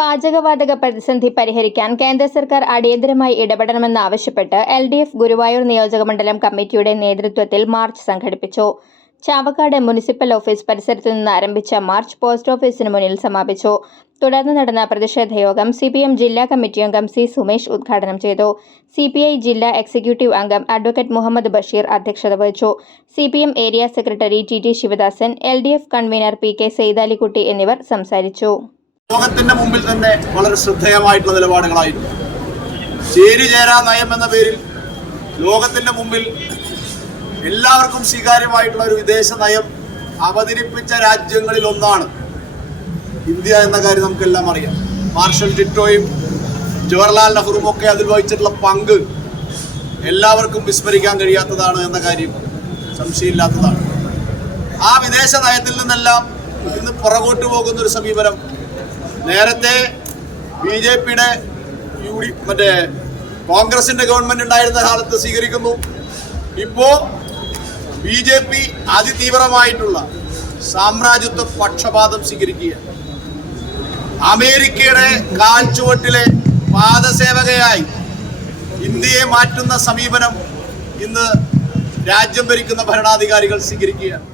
പാചകവാതക പ്രതിസന്ധി പരിഹരിക്കാൻ കേന്ദ്ര സർക്കാർ അടിയന്തരമായി ഇടപെടണമെന്നാവശ്യപ്പെട്ട് LDF ഗുരുവായൂർ നിയോജകമണ്ഡലം കമ്മിറ്റിയുടെ നേതൃത്വത്തിൽ മാർച്ച് സംഘടിപ്പിച്ചു. ചാവക്കാട് മുനിസിപ്പൽ ഓഫീസ് പരിസരത്തു നിന്ന് ആരംഭിച്ച മാർച്ച് പോസ്റ്റ് ഓഫീസിന് മുന്നിൽ സമാപിച്ചു. തുടർന്ന് നടന്ന പ്രതിഷേധ യോഗം CPM ജില്ലാ കമ്മിറ്റി അംഗം C. സുമേഷ് ഉദ്ഘാടനം ചെയ്തു. CPI ജില്ലാ എക്സിക്യൂട്ടീവ് അംഗം അഡ്വക്കേറ്റ് മുഹമ്മദ് ബഷീർ അധ്യക്ഷത വഹിച്ചു. CPM area secretary TT Sivadasan, LDF convener PK Saithalikutty എന്നിവർ സംസാരിച്ചു. ലോകത്തിന്റെ മുമ്പിൽ തന്നെ വളരെ ശ്രദ്ധേയമായിട്ടുള്ള നിലപാടുകളായിരുന്നു. ചേരിചേരാ നയം എന്ന പേരിൽ ലോകത്തിന്റെ മുമ്പിൽ എല്ലാവർക്കും സ്വീകാര്യമായിട്ടുള്ള ഒരു വിദേശ നയം അവതരിപ്പിച്ച രാജ്യങ്ങളിൽ ഒന്നാണ് ഇന്ത്യ എന്ന കാര്യം നമുക്കെല്ലാം അറിയാം. മാർഷൽ ടിറ്റോയും ജവഹർലാൽ നെഹ്റുവും ഒക്കെ അതിൽ വഹിച്ചിട്ടുള്ള പങ്ക് എല്ലാവർക്കും വിസ്മരിക്കാൻ കഴിയാത്തതാണ് എന്ന കാര്യം സംശയമില്ലാത്തതാണ്. ആ വിദേശ നയത്തിൽ നിന്നെല്ലാം ഇന്ന് പുറകോട്ട് പോകുന്ന ഒരു സമീപനം നേരത്തെ BJPയുടെ കോൺഗ്രസിന്റെ ഗവൺമെന്റ് ഉണ്ടായിരുന്ന കാലത്ത് സ്വീകരിക്കുന്നു. ഇപ്പോൾ BJP അതിതീവ്രമായിട്ടുള്ള സാമ്രാജ്യത്വ പക്ഷപാതം സ്വീകരിക്കുകയാണ്. അമേരിക്കയുടെ കാൽച്ചുവട്ടിലെ പാദസേവകയായി ഇന്ത്യയെ മാറ്റുന്ന സമീപനം ഇന്ന് രാജ്യം ഭരിക്കുന്ന ഭരണാധികാരികൾ സ്വീകരിക്കുകയാണ്.